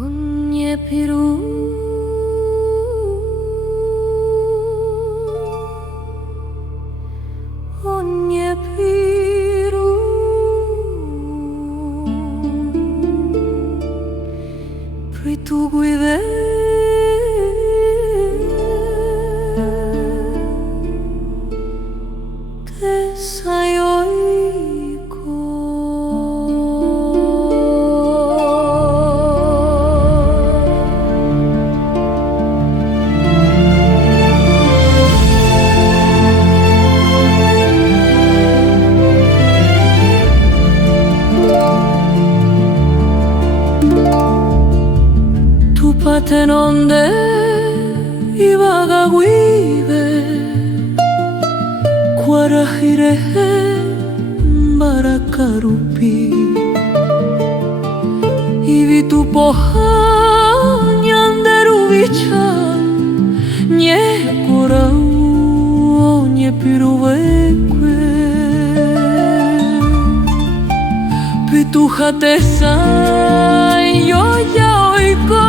Onye piru Onye piru Pritu guide Te sayoiko Patenonde ibaga guibe Kuarahire barakarupi Ibi tu poha nyanderu bicha Nye korau nye piruekwe Pituhate sai yo ya oiko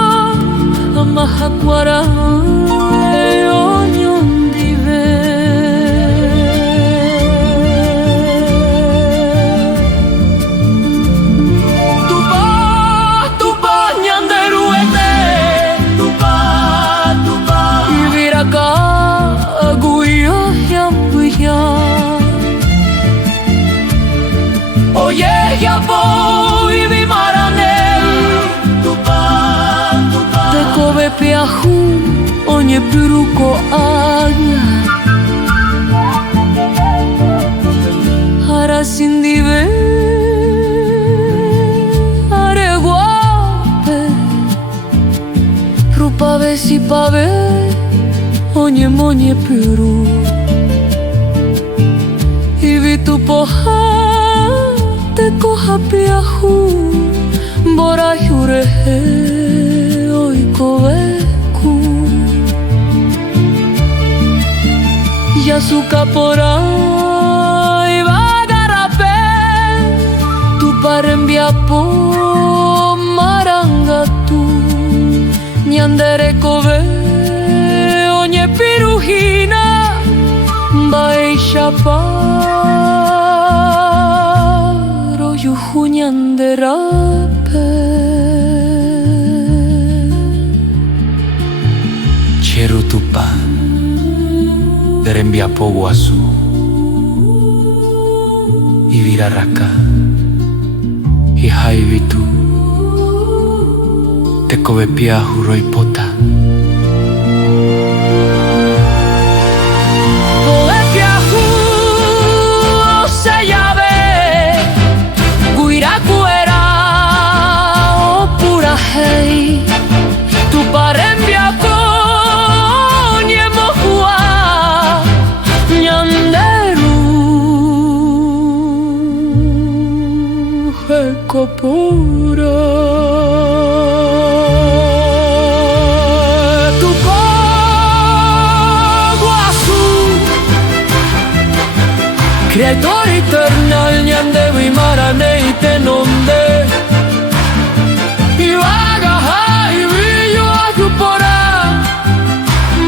Mahakwara onyondive Tupa nyanderu ete Tupa Iviraka aguyo yambuya Oye yapo ivimarane Kobe piahu onye piruko agna Hara sindive areguape Rupave sipave onye monye piru Ivi tu poha te koha piahu Bora jurehe Koveku Yasuka porai bagarape Tu parembiapo marangatu Nyandere kove onye piruhina Baishaparo yuhu nyanderape Cherutupa Derembiapo guasu Iviraraka Ihaivitu Tekobepia huroipota Oepiahu seyabe Guirakuera Opura hei Tu parembiapo Kopura Tu guasu Creator eternal nyande vimarane itenonde Iwaga hai viyo akupora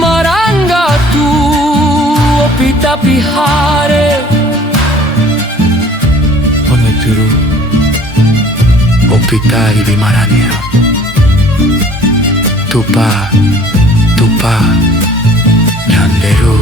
Maranga tu opita pihare Onye piru Opita y Vimaranea Tupa Nyanderu